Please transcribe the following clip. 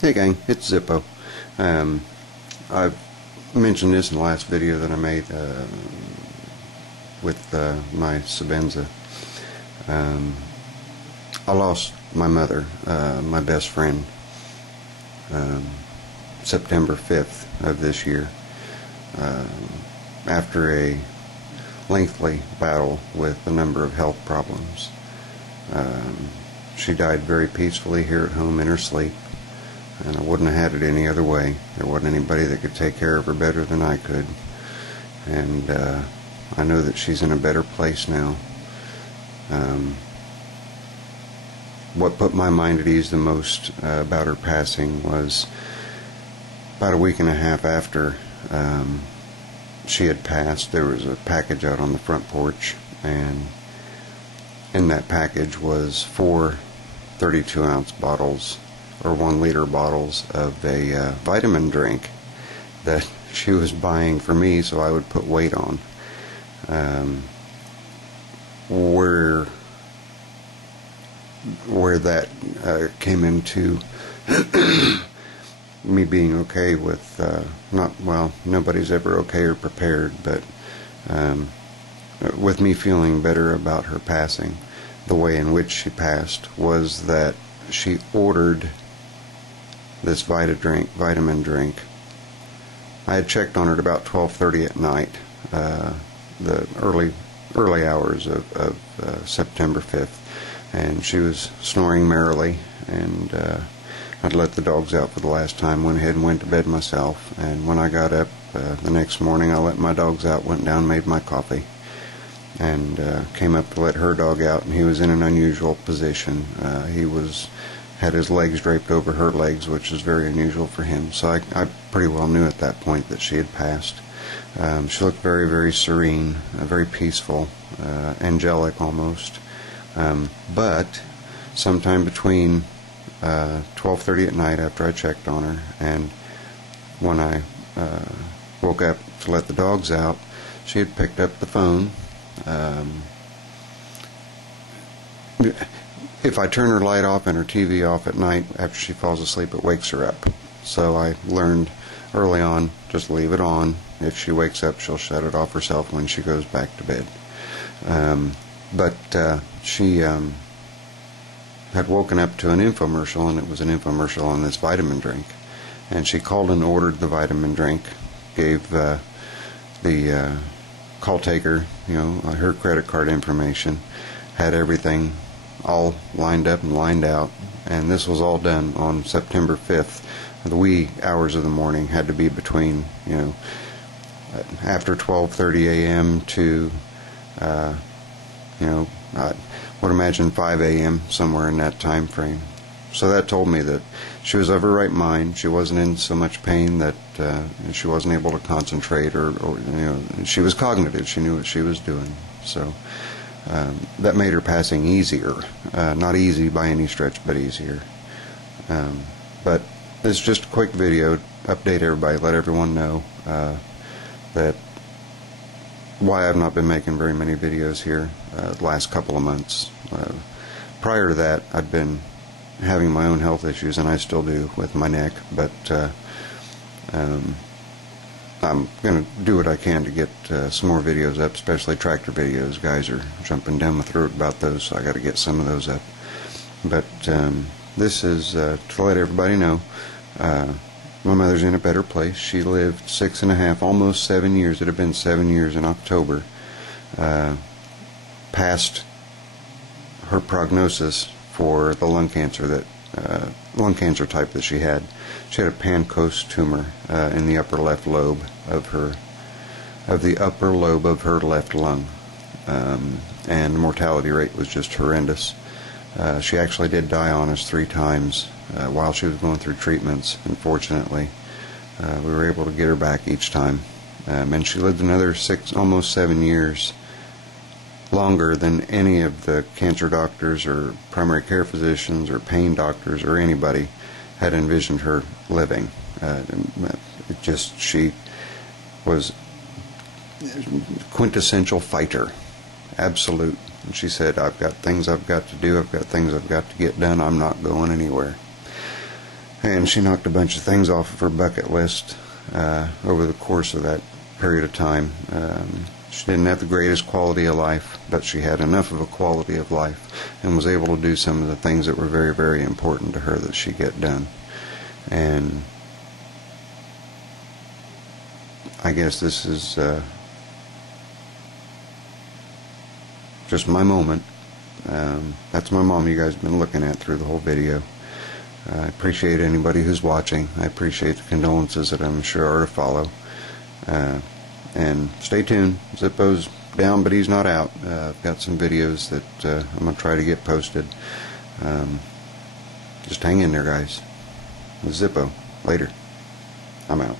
Hey gang, it's Zippo. I've mentioned this in the last video that I made with my Sebenza. I lost my mother, my best friend, September 5th of this year, after a lengthy battle with a number of health problems. She died very peacefully here at home in her sleep, and I wouldn't have had it any other way. There wasn't anybody that could take care of her better than I could, and I know that she's in a better place now. What put my mind at ease the most about her passing was about a week and a half after she had passed. There was a package out on the front porch, and in that package was 4 32-ounce bottles or 1-liter bottles of a vitamin drink that she was buying for me so I would put weight on. Where that came into me being okay with nobody's ever okay or prepared, but with me feeling better about her passing, the way in which she passed was that she ordered this vitamin drink. I had checked on her at about 12:30 at night, the early hours of September 5th, and she was snoring merrily, and I'd let the dogs out for the last time, went ahead and went to bed myself, and when I got up the next morning, I let my dogs out, went down, made my coffee, and came up to let her dog out, and he was in an unusual position. He had his legs draped over her legs, which is very unusual for him, so I pretty well knew at that point that she had passed. She looked very, very serene, very peaceful, angelic almost, but sometime between 12:30 at night after I checked on her and when I woke up to let the dogs out, she had picked up the phone. If I turn her light off and her TV off at night after she falls asleep, it wakes her up. So I learned early on, just leave it on. If she wakes up, she'll shut it off herself when she goes back to bed. But she had woken up to an infomercial, and it was an infomercial on this vitamin drink. And she called and ordered the vitamin drink, gave the call taker, her credit card information, had everything all lined up and lined out, and this was all done on September 5th. The wee hours of the morning, had to be between, after 12:30 a.m. to, I would imagine 5 a.m., somewhere in that time frame. So that told me that she was of her right mind. She wasn't in so much pain that she wasn't able to concentrate, or she was cognitive. She knew what she was doing. So that made her passing easier. Not easy by any stretch, but easier. But it's just a quick video to update everybody, let everyone know that why I've not been making very many videos here the last couple of months. Prior to that, I'd been having my own health issues, and I still do with my neck, but I'm going to do what I can to get some more videos up, especially tractor videos. Guys are jumping down my throat about those, so I got to get some of those up. But this is to let everybody know my mother's in a better place. She lived 6.5, almost 7 years. It had been 7 years in October, past her prognosis for the lung cancer type that she had. She had a Pancoast tumor in the upper left lobe of the upper lobe of her left lung, and the mortality rate was just horrendous. She actually did die on us 3 times while she was going through treatments. Unfortunately, we were able to get her back each time, and she lived another 6, almost 7 years, longer than any of the cancer doctors or primary care physicians or pain doctors or anybody had envisioned her living. She was quintessential fighter, absolute. And she said, I've got things I've got to do, I've got things I've got to get done, I'm not going anywhere. And she knocked a bunch of things off of her bucket list over the course of that period of time. She didn't have the greatest quality of life, but she had enough of a quality of life and was able to do some of the things that were very, very important to her that she get done. And I guess this is just my moment. That's my mom you guys have been looking at through the whole video. I appreciate anybody who's watching. I appreciate the condolences that I'm sure are to follow. And stay tuned. Zippo's down, but he's not out. I've got some videos that I'm going to try to get posted. Just hang in there, guys. Zippo. Later. I'm out.